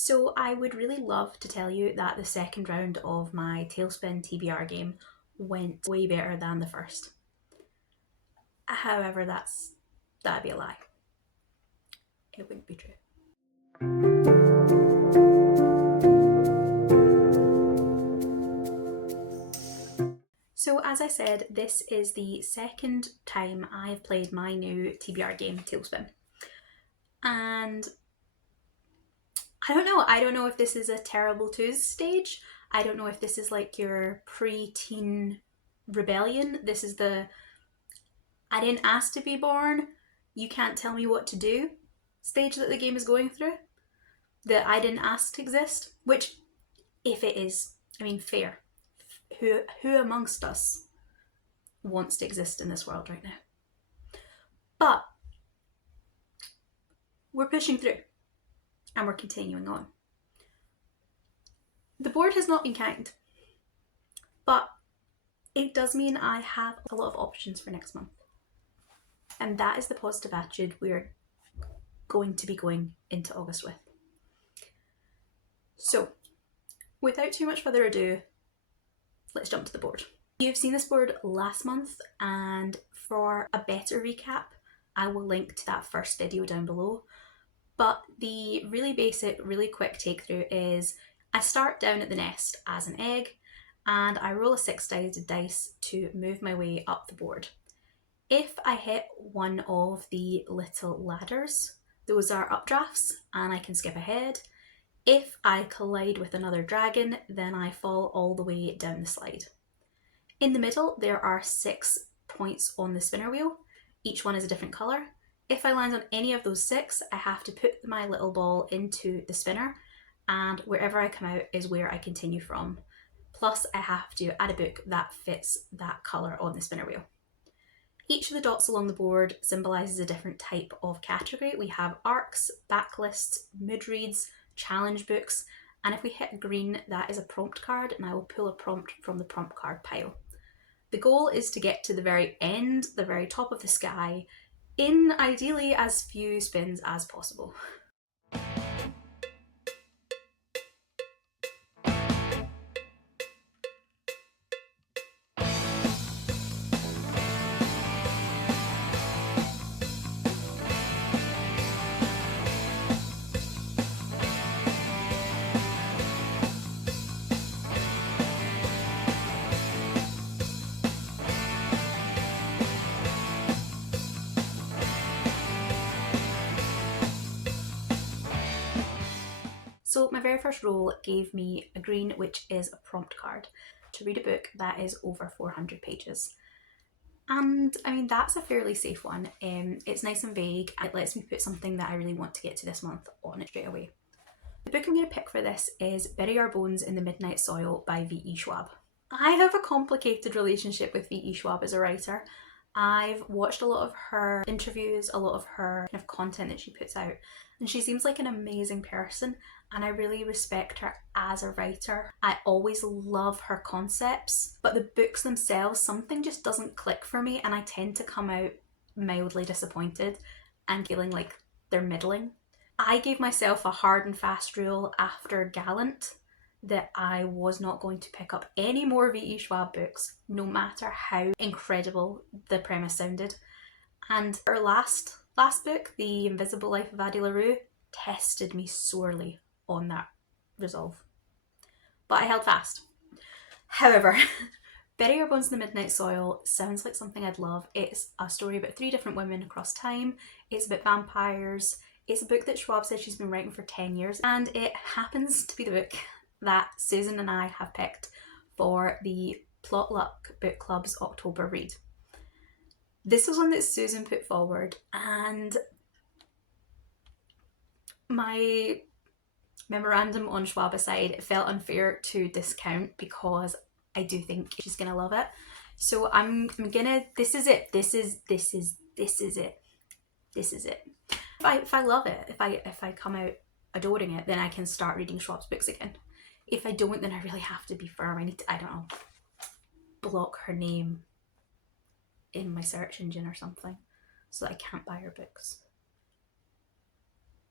So I would really love to tell you that the second round of my Tailspin TBR game went way better than the first. However, that'd be a lie. It wouldn't be true. So as I said, this is the second time I've played my new TBR game, Tailspin. And I don't know if this is a terrible twos stage. I don't know if this is like your pre-teen rebellion. This is the I didn't ask to be born, you can't tell me what to do stage that the game is going through. That I didn't ask to exist, which, if it is, I mean, fair. Who amongst us wants to exist in this world right now? But we're pushing through and we're continuing on. The board has not been kind, but it does mean I have a lot of options for next month. And that is the positive attitude we're going to be going into August with. So, without too much further ado, let's jump to the board. You've seen this board last month, and for a better recap, I will link to that first video down below. But the really basic, really quick take through is I start down at the nest as an egg, and I roll a 6-sided dice to move my way up the board. If I hit one of the little ladders, those are updrafts and I can skip ahead. If I collide with another dragon, then I fall all the way down the slide. In the middle, there are 6 points on the spinner wheel. Each one is a different colour. If I land on any of those 6, I have to put my little ball into the spinner, and wherever I come out is where I continue from. Plus, I have to add a book that fits that colour on the spinner wheel. Each of the dots along the board symbolises a different type of category. We have arcs, backlists, mood reads, challenge books, and if we hit green, that is a prompt card, and I will pull a prompt from the prompt card pile. The goal is to get to the very end, the very top of the sky, in ideally as few spins as possible. So my very first roll gave me a green, which is a prompt card, to read a book that is over 400 pages. And I mean, that's a fairly safe one. It's nice and vague. It lets me put something that I really want to get to this month on it straight away. The book I'm going to pick for this is Bury Our Bones in the Midnight Soil by V.E. Schwab. I have a complicated relationship with V.E. Schwab as a writer. I've watched a lot of her interviews, a lot of her kind of content that she puts out, and she seems like an amazing person, and I really respect her as a writer. I always love her concepts, but the books themselves, something just doesn't click for me, and I tend to come out mildly disappointed and feeling like they're middling. I gave myself a hard and fast rule after Gallant that I was not going to pick up any more V.E. Schwab books, no matter how incredible the premise sounded. And her last book, The Invisible Life of Addie LaRue, tested me sorely on that resolve. But I held fast. However, Bury Our Bones in the Midnight Soil sounds like something I'd love. It's a story about 3 different women across time. It's about vampires. It's a book that Schwab said she's been writing for 10 years, and it happens to be the book that Susan and I have picked for the Plot Luck Book Club's October read. This was one that Susan put forward, and my memorandum on Schwab aside, it felt unfair to discount because I do think she's gonna love it. So I'm gonna, this is it. If I love it, if I come out adoring it, then I can start reading Schwab's books again. If I don't, then I really have to be firm. I need to, I don't know, block her name in my search engine or something so that I can't buy her books.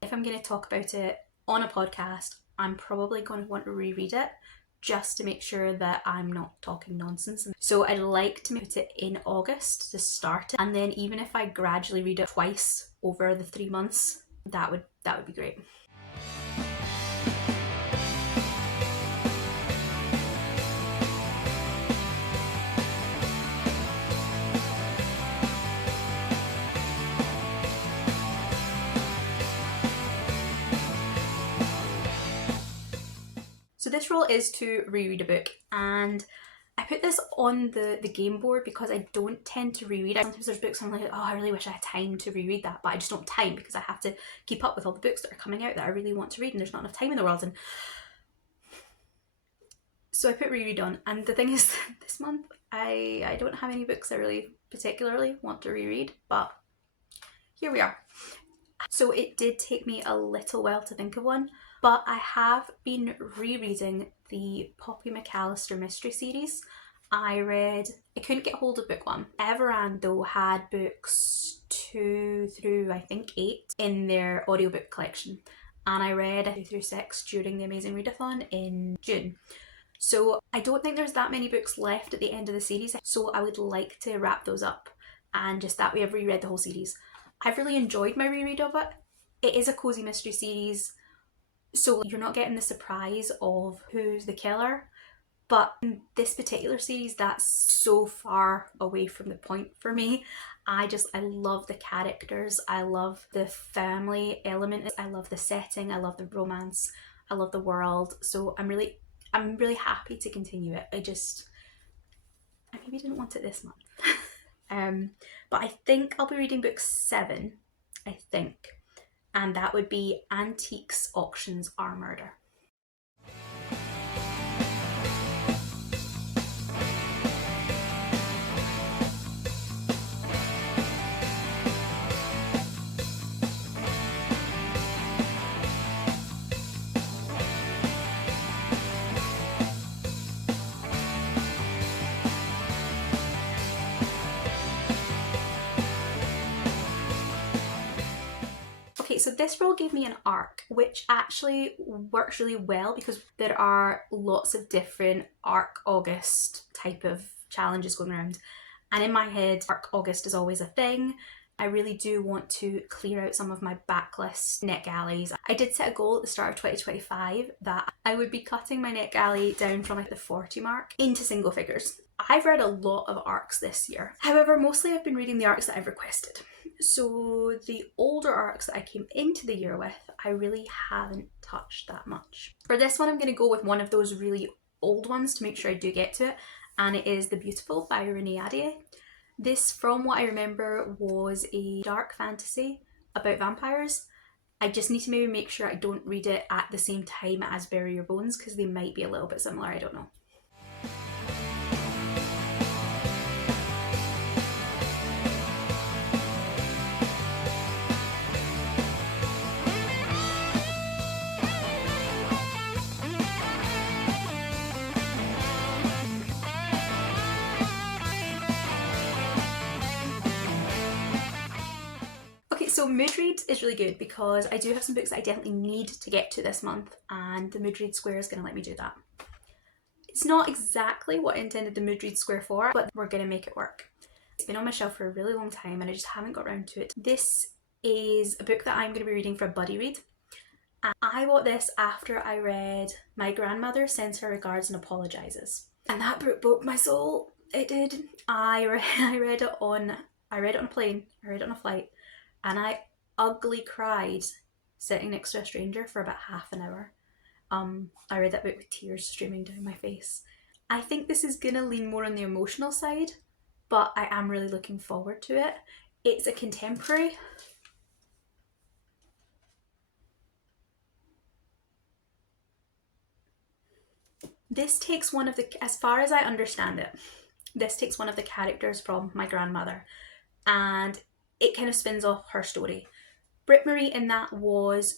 If I'm going to talk about it on a podcast, I'm probably going to want to reread it just to make sure that I'm not talking nonsense. So I'd like to put it in August to start it, and then even if I gradually read it twice over the 3 months, that would be great. So this rule is to reread a book, and I put this on the game board because I don't tend to reread. Sometimes there's books I'm like, oh, I really wish I had time to reread that, but I just don't have time because I have to keep up with all the books that are coming out that I really want to read, and there's not enough time in the world. And so I put reread on, and the thing is, this month I don't have any books I really particularly want to reread, but here we are. So it did take me a little while to think of one, but I have been rereading the Poppy McAllister mystery series. I couldn't get hold of book 1. Everand though had books 2 through I think 8 in their audiobook collection, and I read 2 through 6 during the Amazing Readathon in June. So I don't think there's that many books left at the end of the series, so I would like to wrap those up, and just that way I've reread the whole series. I've really enjoyed my reread of it. It is a cosy mystery series, so you're not getting the surprise of who's the killer, but in this particular series that's so far away from the point for me. I love the characters, I love the family element, I love the setting, I love the romance, I love the world, so I'm really happy to continue it. I maybe didn't want it this month. But I think I'll be reading book 7, I think, and that would be Antiques Auctions Are Murder. Okay, so this role gave me an arc, which actually works really well because there are lots of different Arc August type of challenges going around. And in my head, Arc August is always a thing. I really do want to clear out some of my backlist NetGalleys. I did set a goal at the start of 2025 that I would be cutting my NetGalley down from like the 40 mark into single figures. I've read a lot of arcs this year. However, mostly I've been reading the arcs that I've requested. So the older arcs that I came into the year with, I really haven't touched that much. For this one, I'm going to go with one of those really old ones to make sure I do get to it, and it is The Beautiful by Renee Ahdieh. This, from what I remember, was a dark fantasy about vampires. I just need to maybe make sure I don't read it at the same time as Bury Your Bones because they might be a little bit similar, I don't know. So Moodread is really good because I do have some books that I definitely need to get to this month, and the Moodread Square is going to let me do that. It's not exactly what I intended the Moodread Square for, but we're going to make it work. It's been on my shelf for a really long time and I just haven't got around to it. This is a book that I'm going to be reading for a buddy read. And I bought this after I read My Grandmother Sends Her Regards and Apologises. And that book broke my soul. It did. I read it on a plane, I read it on a flight, and I ugly cried sitting next to a stranger for about half an hour. I read that book with tears streaming down my face. I think this is gonna lean more on the emotional side, but I am really looking forward to it. It's a contemporary. This takes one of the, as far as I understand it, this takes one of the characters from My Grandmother, and it kind of spins off her story. Britt Marie in that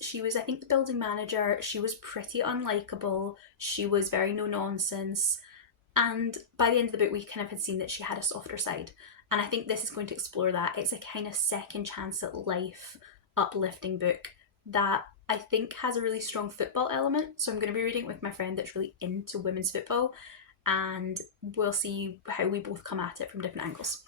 she was I think the building manager. She was pretty unlikable. She was very no nonsense. And by the end of the book, we kind of had seen that she had a softer side. And I think this is going to explore that. It's a kind of second chance at life, uplifting book that I think has a really strong football element. So I'm going to be reading it with my friend that's really into women's football, and we'll see how we both come at it from different angles.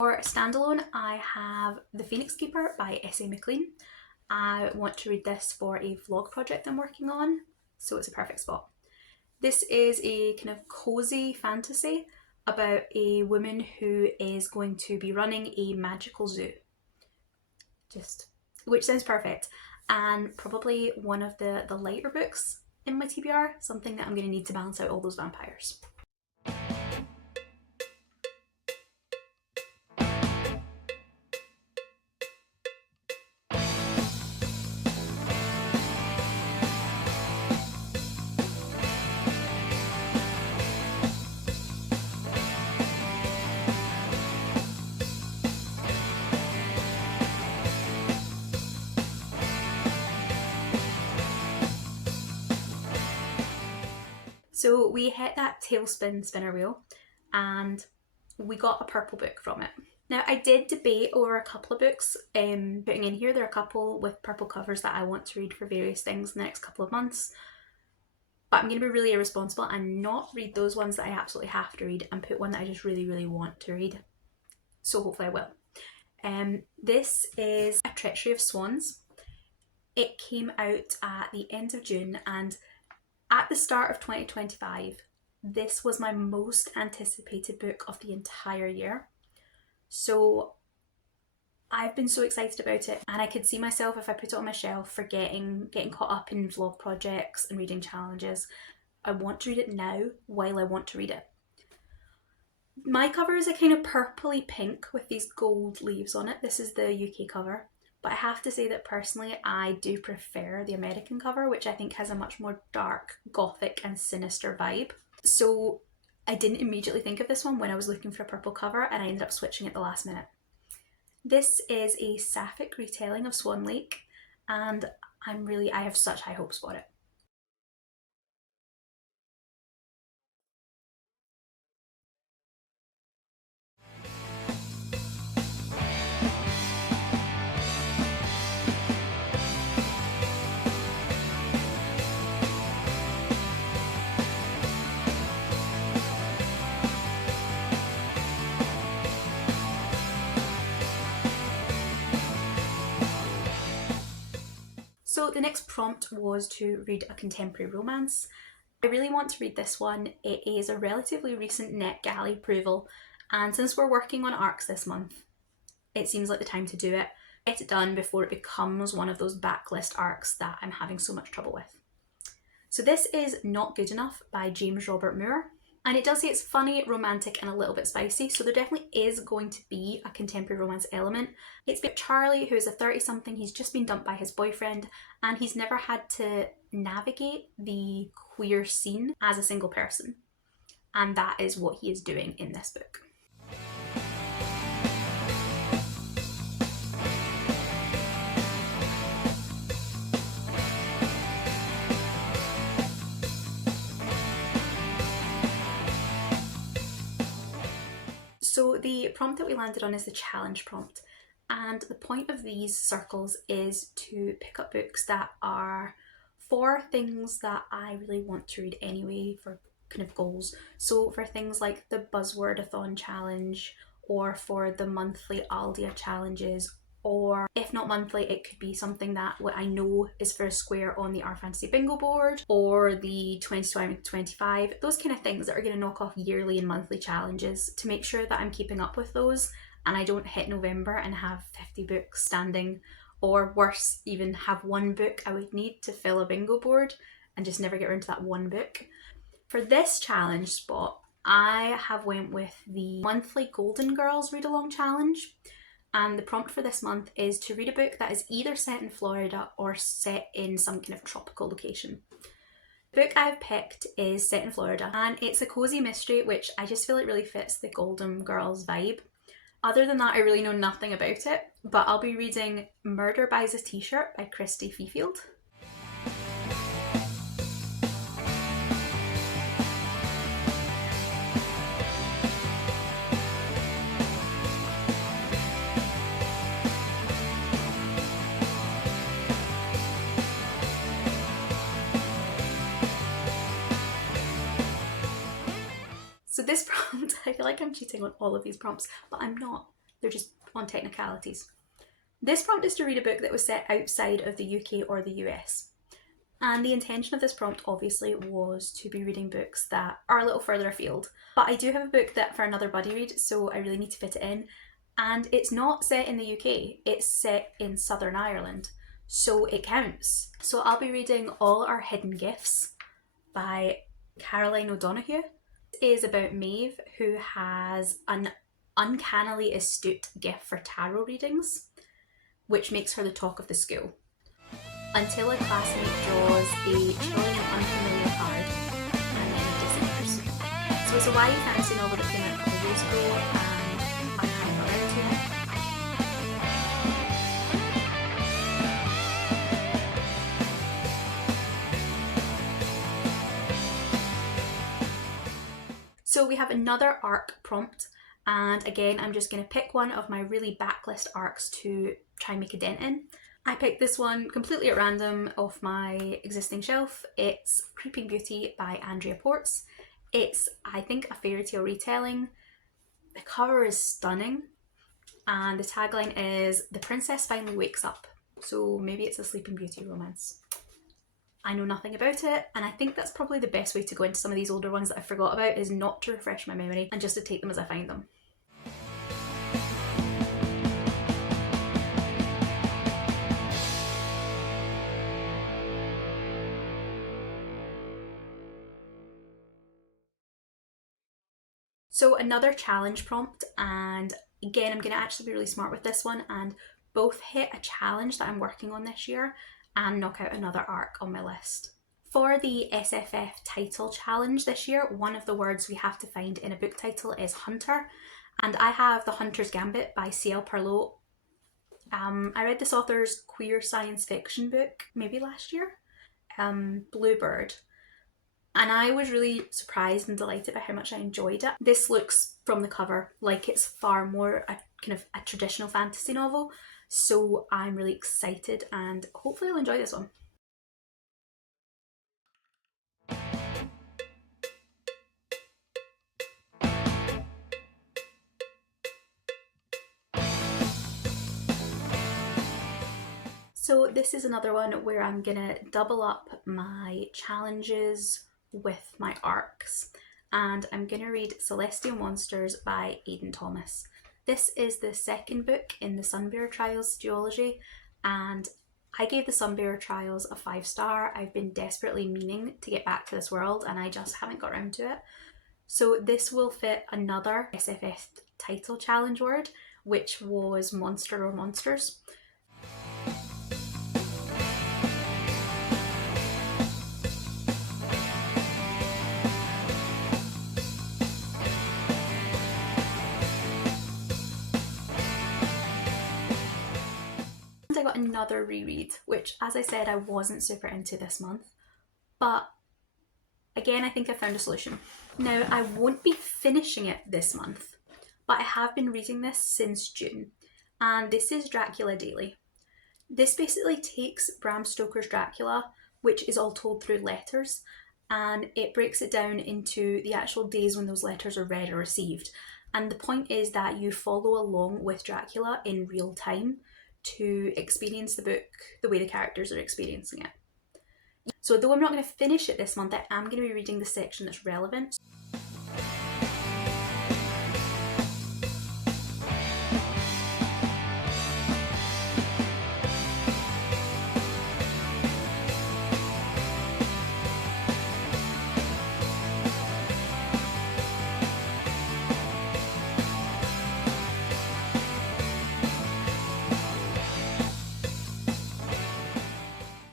For standalone, I have The Phoenix Keeper by S.A. McLean. I want to read this for a vlog project I'm working on, so it's a perfect spot. This is a kind of cozy fantasy about a woman who is going to be running a magical zoo. Which sounds perfect, and probably one of the lighter books in my TBR, something that I'm going to need to balance out all those vampires. So we hit that Tailspin spinner wheel and we got a purple book from it. Now, I did debate over a couple of books putting in here. There are a couple with purple covers that I want to read for various things in the next couple of months. But I'm going to be really irresponsible and not read those ones that I absolutely have to read and put one that I just really, really want to read. So hopefully I will. This is A Treachery of Swans. It came out at the end of June, and at the start of 2025, this was my most anticipated book of the entire year. So I've been so excited about it, and I could see myself, if I put it on my shelf, getting caught up in vlog projects and reading challenges. I want to read it now while I want to read it. My cover is a kind of purpley pink with these gold leaves on it. This is the UK cover, but I have to say that personally I do prefer the American cover, which I think has a much more dark, gothic and sinister vibe. So I didn't immediately think of this one when I was looking for a purple cover, and I ended up switching at the last minute. This is a sapphic retelling of Swan Lake, and I have such high hopes for it. So the next prompt was to read a contemporary romance. I really want to read this one. It is a relatively recent NetGalley approval, and since we're working on arcs this month, it seems like the time to do it. Get it done before it becomes one of those backlist arcs that I'm having so much trouble with. So this is Not Good Enough by James Robert Moore. And it does say it's funny, romantic, and a little bit spicy, so there definitely is going to be a contemporary romance element. It's about Charlie, who is a 30-something, he's just been dumped by his boyfriend, and he's never had to navigate the queer scene as a single person. And that is what he is doing in this book. So the prompt that we landed on is the challenge prompt, and the point of these circles is to pick up books that are for things that I really want to read anyway, for kind of goals. So for things like the Buzzwordathon challenge, or for the monthly Aldia challenges, or if not monthly, it could be something that what I know is for a square on the Our Fantasy Bingo board, or the 2025, those kind of things that are going to knock off yearly and monthly challenges, to make sure that I'm keeping up with those and I don't hit November and have 50 books standing, or worse, even have one book I would need to fill a bingo board and just never get around to that one book. For this challenge spot, I have went with the monthly Golden Girls read along challenge. And the prompt for this month is to read a book that is either set in Florida or set in some kind of tropical location. The book I've picked is set in Florida, and it's a cozy mystery which I just feel like really fits the Golden Girls vibe. Other than that, I really know nothing about it, but I'll be reading Murder Buys a T-shirt by Christy Fifield. So this prompt, I feel like I'm cheating on all of these prompts, but I'm not. They're just on technicalities. This prompt is to read a book that was set outside of the UK or the US. And the intention of this prompt obviously was to be reading books that are a little further afield. But I do have a book that for another buddy read, so I really need to fit it in. And it's not set in the UK, it's set in Southern Ireland, so it counts. So I'll be reading All Our Hidden Gifts by Caroline O'Donoghue. Is about Maeve, who has an uncannily astute gift for tarot readings, which makes her the talk of the school. Until a classmate draws a chilling and unfamiliar card, and then it disappears. So it's a YA fantasy novel that came out a couple of years ago, and I haven't got around to it. So we have another arc prompt, and again I'm just going to pick one of my really backlist arcs to try and make a dent in. I picked this one completely at random off my existing shelf. It's Creeping Beauty by Andrea Ports. It's, I think, a fairy tale retelling. The cover is stunning, and the tagline is "The princess finally wakes up." So maybe it's a Sleeping Beauty romance. I know nothing about it, and I think that's probably the best way to go into some of these older ones that I forgot about, is not to refresh my memory and just to take them as I find them. So another challenge prompt, and again I'm going to actually be really smart with this one and both hit a challenge that I'm working on this year and knock out another arc on my list. For the SFF title challenge this year, one of the words we have to find in a book title is hunter, and I have The Hunter's Gambit by C.L. Parlow. I read this author's queer science fiction book maybe last year, Bluebird, and I was really surprised and delighted by how much I enjoyed it. This looks from the cover like it's far more a kind of a traditional fantasy novel, so I'm really excited and hopefully I'll enjoy this one. So this is another one where I'm gonna double up my challenges with my arcs, and I'm gonna read Celestial Monsters by Aidan Thomas. This is the second book in the Sunbearer Trials duology, and I gave the Sunbearer Trials a 5-star. I've been desperately meaning to get back to this world and I just haven't got around to it. So this will fit another SFF title challenge word, which was monster or monsters. I got another reread, which, as I said, I wasn't super into this month, but again I think I found a solution. Now, I won't be finishing it this month, but I have been reading this since June, and this is Dracula Daily. This basically takes Bram Stoker's Dracula, which is all told through letters, and it breaks it down into the actual days when those letters are read or received. And the point is that you follow along with Dracula in real time to experience the book the way the characters are experiencing it. So though I'm not going to finish it this month, I am going to be reading the section that's relevant.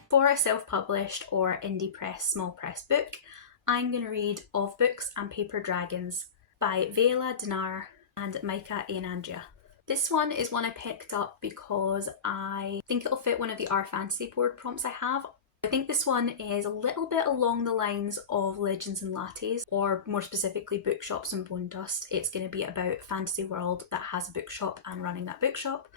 For For a self-published or indie press, small press book, I'm going to read Of Books and Paper Dragons by Vela Dinar and Micah Ainandria. This one is one I picked up because I think it'll fit one of the Our Fantasy board prompts I have. I think this one is a little bit along the lines of Legends and Lattes, or more specifically Bookshops and Bone Dust. It's going to be about fantasy world that has a bookshop and running that bookshop.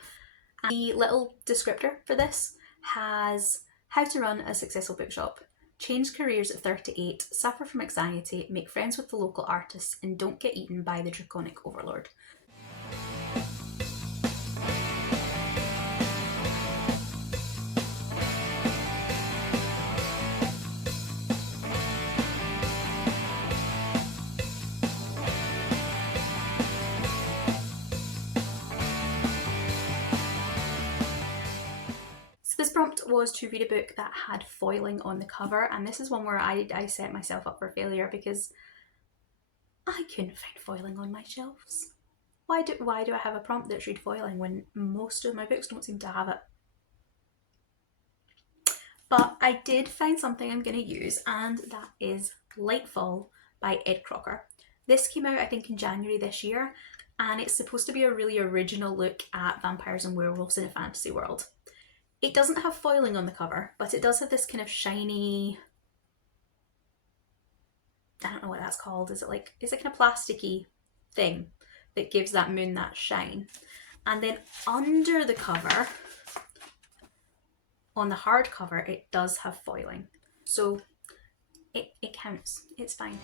And the little descriptor for this has how to run a successful bookshop, change careers at 38, suffer from anxiety, make friends with the local artists, and don't get eaten by the draconic overlord. This prompt was to read a book that had foiling on the cover, and this is one where I set myself up for failure because I couldn't find foiling on my shelves. Why do I have a prompt that's read foiling when most of my books don't seem to have it? But I did find something I'm going to use, and that is Lightfall by Ed Crocker. This came out I think in January this year, and it's supposed to be a really original look at vampires and werewolves in a fantasy world. It doesn't have foiling on the cover, but it does have this kind of shiny, I don't know what that's called. Is it kind of plasticky thing that gives that moon that shine? And then under the cover, on the hardcover, it does have foiling. So it counts. It's fine.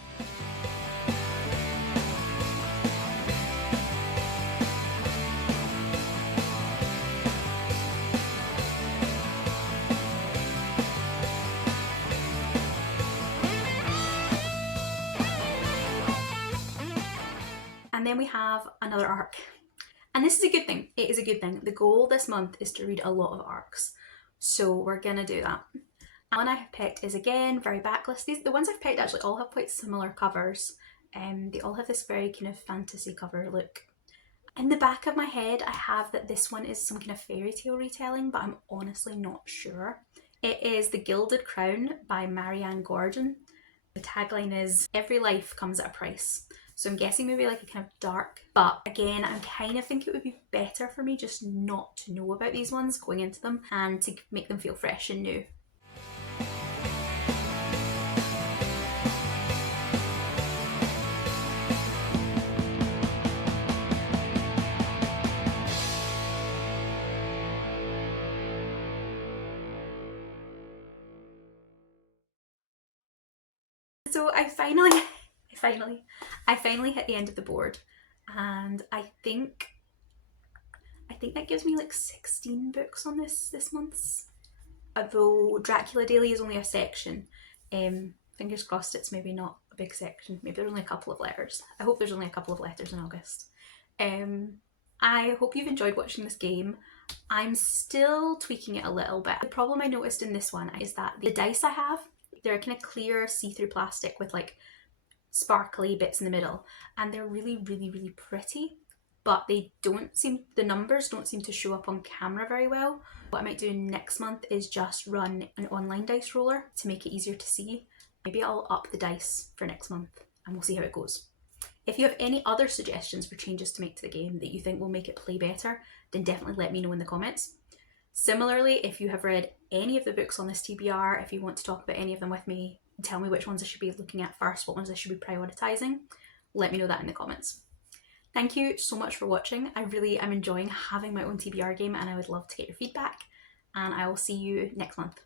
And then we have another arc. And this is a good thing. It is a good thing. The goal this month is to read a lot of arcs. So we're going to do that. And one I have picked is, again, very backlist. The ones I've picked actually all have quite similar covers. They all have this very kind of fantasy cover look. In the back of my head, I have that this one is some kind of fairy tale retelling, but I'm honestly not sure. It is The Gilded Crown by Marianne Gordon. The tagline is, "Every life comes at a price." So I'm guessing maybe like a kind of dark, but again, I kind of think it would be better for me just not to know about these ones going into them and to make them feel fresh and new. So I finally hit the end of the board, and I think that gives me like 16 books on this month's. Although Dracula Daily is only a section, fingers crossed it's maybe not a big section. Maybe there's only a couple of letters. I hope there's only a couple of letters in August. I hope you've enjoyed watching this game. I'm still tweaking it a little bit. The problem I noticed in this one is that the dice I have, they're kind of clear see-through plastic with like sparkly bits in the middle, and they're really, really, really pretty, but the numbers don't seem to show up on camera very well. What I might do next month is just run an online dice roller to make it easier to see. Maybe I'll up the dice for next month and we'll see how it goes. If you have any other suggestions for changes to make to the game that you think will make it play better, then definitely let me know in the comments. Similarly, if you have read any of the books on this TBR, if you want to talk about any of them with me, tell me which ones I should be looking at first, what ones I should be prioritising, let me know that in the comments. Thank you so much for watching. I really am enjoying having my own TBR game, and I would love to get your feedback, and I will see you next month.